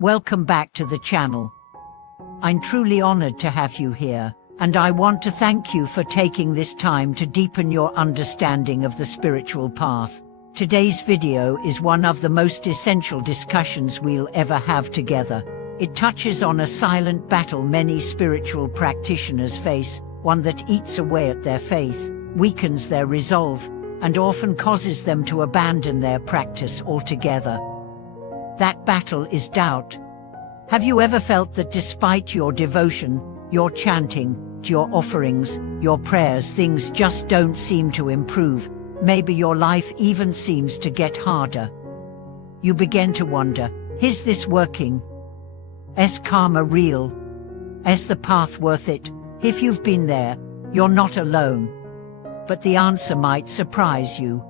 Welcome back to the channel. I'm truly honored to have you here, and I want to thank you for taking this time to deepen your understanding of the spiritual path. Today's video is one of the most essential discussions we'll ever have together. It touches on a silent battle many spiritual practitioners face, one that eats away at their faith, weakens their resolve, and often causes them to abandon their practice altogether. That battle is doubt. Have you ever felt that despite your devotion, your chanting, your offerings, your prayers, things just don't seem to improve? Maybe your life even seems to get harder. You begin to wonder, is this working? Is karma real? Is the path worth it? If you've been there, you're not alone. But the answer might surprise you.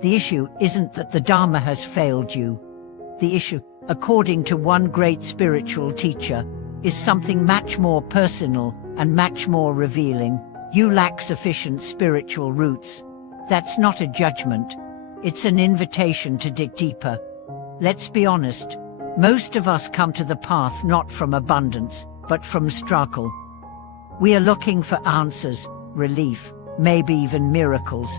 The issue isn't that the Dharma has failed you. The issue, according to one great spiritual teacher, is something much more personal and much more revealing. You lack sufficient spiritual roots. That's not a judgment. It's an invitation to dig deeper. Let's be honest. Most of us come to the path not from abundance, but from struggle. We are looking for answers, relief, maybe even miracles.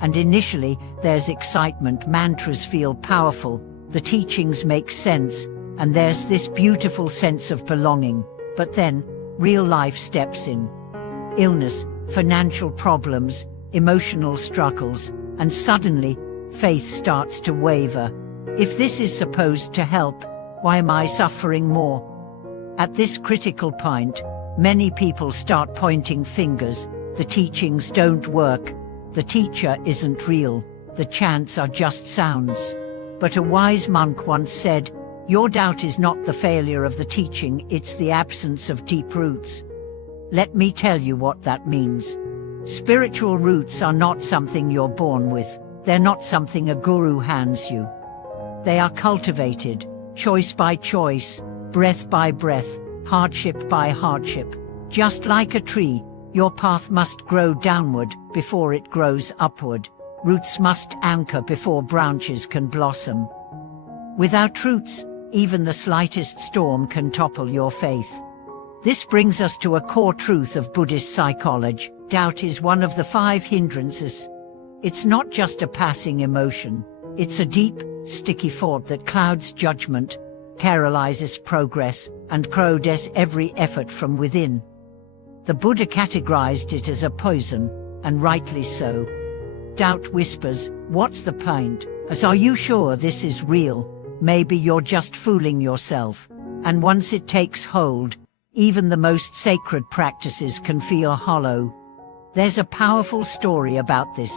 And initially, there's excitement, mantras feel powerful, the teachings make sense, and there's this beautiful sense of belonging. But then, real life steps in. Illness, financial problems, emotional struggles, and suddenly, faith starts to waver. If this is supposed to help, why am I suffering more? At this critical point, many people start pointing fingers. The teachings don't work. The teacher isn't real. The chants are just sounds. But a wise monk once said, "Your doubt is not the failure of the teaching, it's the absence of deep roots." Let me tell you what that means. Spiritual roots are not something you're born with. They're not something a guru hands you. They are cultivated, choice by choice, breath by breath, hardship by hardship. Just like a tree, your path must grow downward before it grows upward. Roots must anchor before branches can blossom. Without roots, even the slightest storm can topple your faith. This brings us to a core truth of Buddhist psychology. Doubt is one of the 5 hindrances. It's not just a passing emotion. It's a deep, sticky thought that clouds judgment, paralyzes progress, and corrodes every effort from within. The Buddha categorized it as a poison, and rightly so. Doubt whispers, "What's the point? As are you sure this is real? Maybe you're just fooling yourself." And once it takes hold, even the most sacred practices can feel hollow. There's a powerful story about this.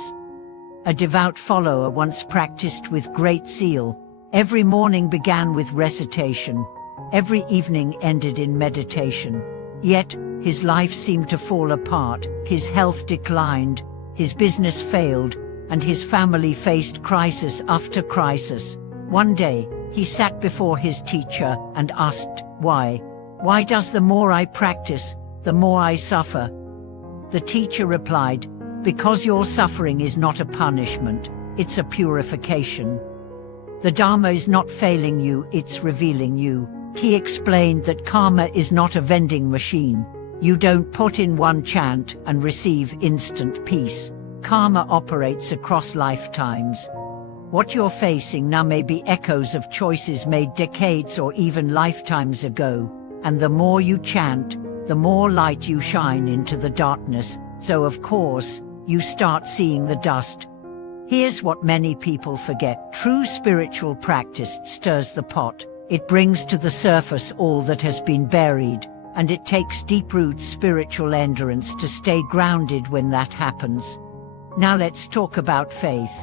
A devout follower once practiced with great zeal. Every morning began with recitation. Every evening ended in meditation. Yet, his life seemed to fall apart. His health declined, his business failed, and his family faced crisis after crisis. One day, he sat before his teacher and asked, "Why? Why does the more I practice, the more I suffer?" The teacher replied, "Because your suffering is not a punishment, it's a purification. The Dharma is not failing you, it's revealing you." He explained that karma is not a vending machine. You don't put in one chant and receive instant peace. Karma operates across lifetimes. What you're facing now may be echoes of choices made decades or even lifetimes ago. And the more you chant, the more light you shine into the darkness, so of course, you start seeing the dust. Here's what many people forget. True spiritual practice stirs the pot. It brings to the surface all that has been buried, and it takes deep-rooted spiritual endurance to stay grounded when that happens. Now let's talk about faith.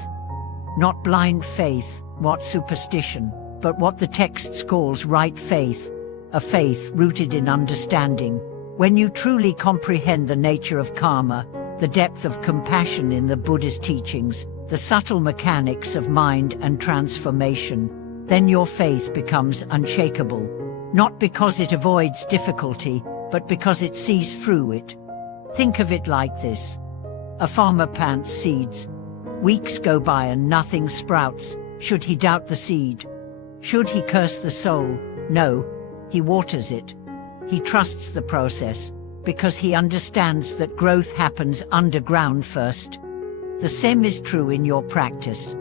Not blind faith, not superstition, but what the text calls right faith, a faith rooted in understanding. When you truly comprehend the nature of karma, the depth of compassion in the Buddhist teachings, the subtle mechanics of mind and transformation, then your faith becomes unshakable. Not because it avoids difficulty, but because it sees through it. Think of it like this. A farmer plants seeds. Weeks go by and nothing sprouts. Should he doubt the seed? Should he curse the soul? No, he waters it. He trusts the process, because he understands that growth happens underground first. The same is true in your practice.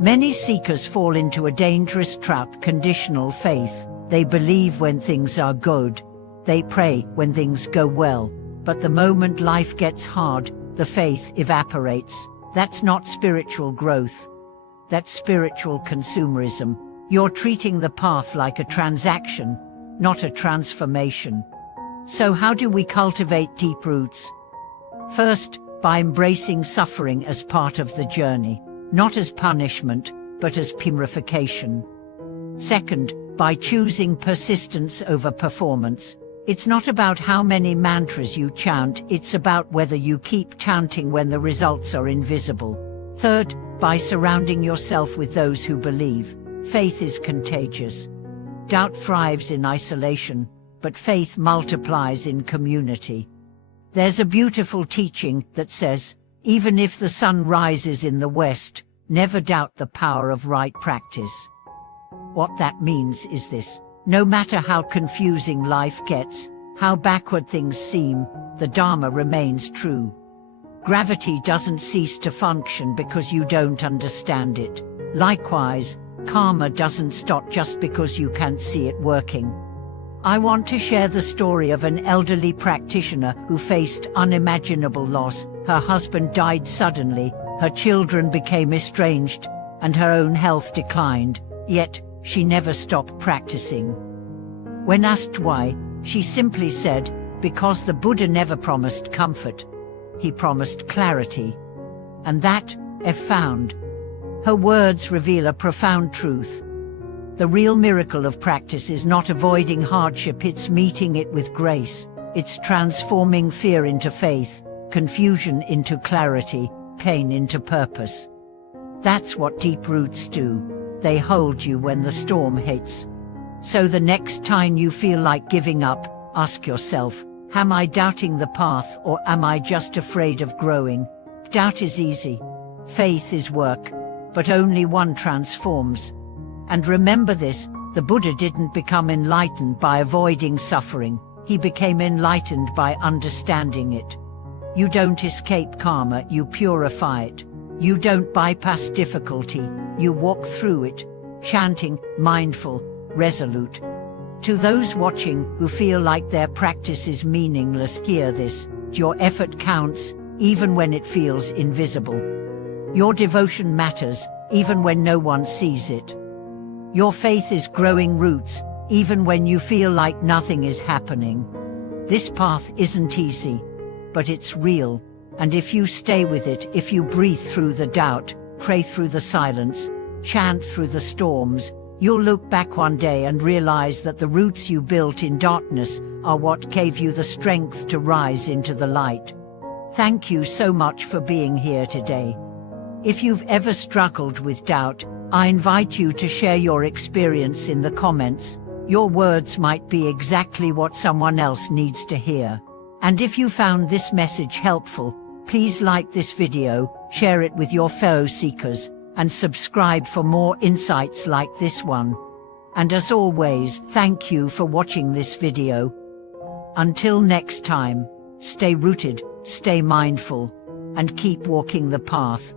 Many seekers fall into a dangerous trap: conditional faith. They believe when things are good. They pray when things go well. But the moment life gets hard, the faith evaporates. That's not spiritual growth. That's spiritual consumerism. You're treating the path like a transaction, not a transformation. So how do we cultivate deep roots? First, by embracing suffering as part of the journey, not as punishment, but as purification. Second, by choosing persistence over performance. It's not about how many mantras you chant, it's about whether you keep chanting when the results are invisible. Third, by surrounding yourself with those who believe. Faith is contagious. Doubt thrives in isolation, but faith multiplies in community. There's a beautiful teaching that says, even if the sun rises in the west, never doubt the power of right practice. What that means is this: no matter how confusing life gets, how backward things seem, the Dharma remains true. Gravity doesn't cease to function because you don't understand it. Likewise, karma doesn't stop just because you can't see it working. I want to share the story of an elderly practitioner who faced unimaginable loss. Her husband died suddenly, her children became estranged, and her own health declined, yet she never stopped practicing. When asked why, she simply said, because the Buddha never promised comfort. He promised clarity. And that, I've found. Her words reveal a profound truth. The real miracle of practice is not avoiding hardship, it's meeting it with grace. It's transforming fear into faith, confusion into clarity, pain into purpose. That's what deep roots do. They hold you when the storm hits. So the next time you feel like giving up, ask yourself, am I doubting the path, or am I just afraid of growing? Doubt is easy. Faith is work. But only one transforms. And remember this, the Buddha didn't become enlightened by avoiding suffering. He became enlightened by understanding it. You don't escape karma, you purify it. You don't bypass difficulty, you walk through it, chanting, mindful, resolute. To those watching who feel like their practice is meaningless, hear this: your effort counts, even when it feels invisible. Your devotion matters, even when no one sees it. Your faith is growing roots, even when you feel like nothing is happening. This path isn't easy, but it's real. And if you stay with it, if you breathe through the doubt, pray through the silence, chant through the storms, you'll look back one day and realize that the roots you built in darkness are what gave you the strength to rise into the light. Thank you so much for being here today. If you've ever struggled with doubt, I invite you to share your experience in the comments. Your words might be exactly what someone else needs to hear. And if you found this message helpful, please like this video, share it with your fellow seekers, and subscribe for more insights like this one. And as always, thank you for watching this video. Until next time, stay rooted, stay mindful, and keep walking the path.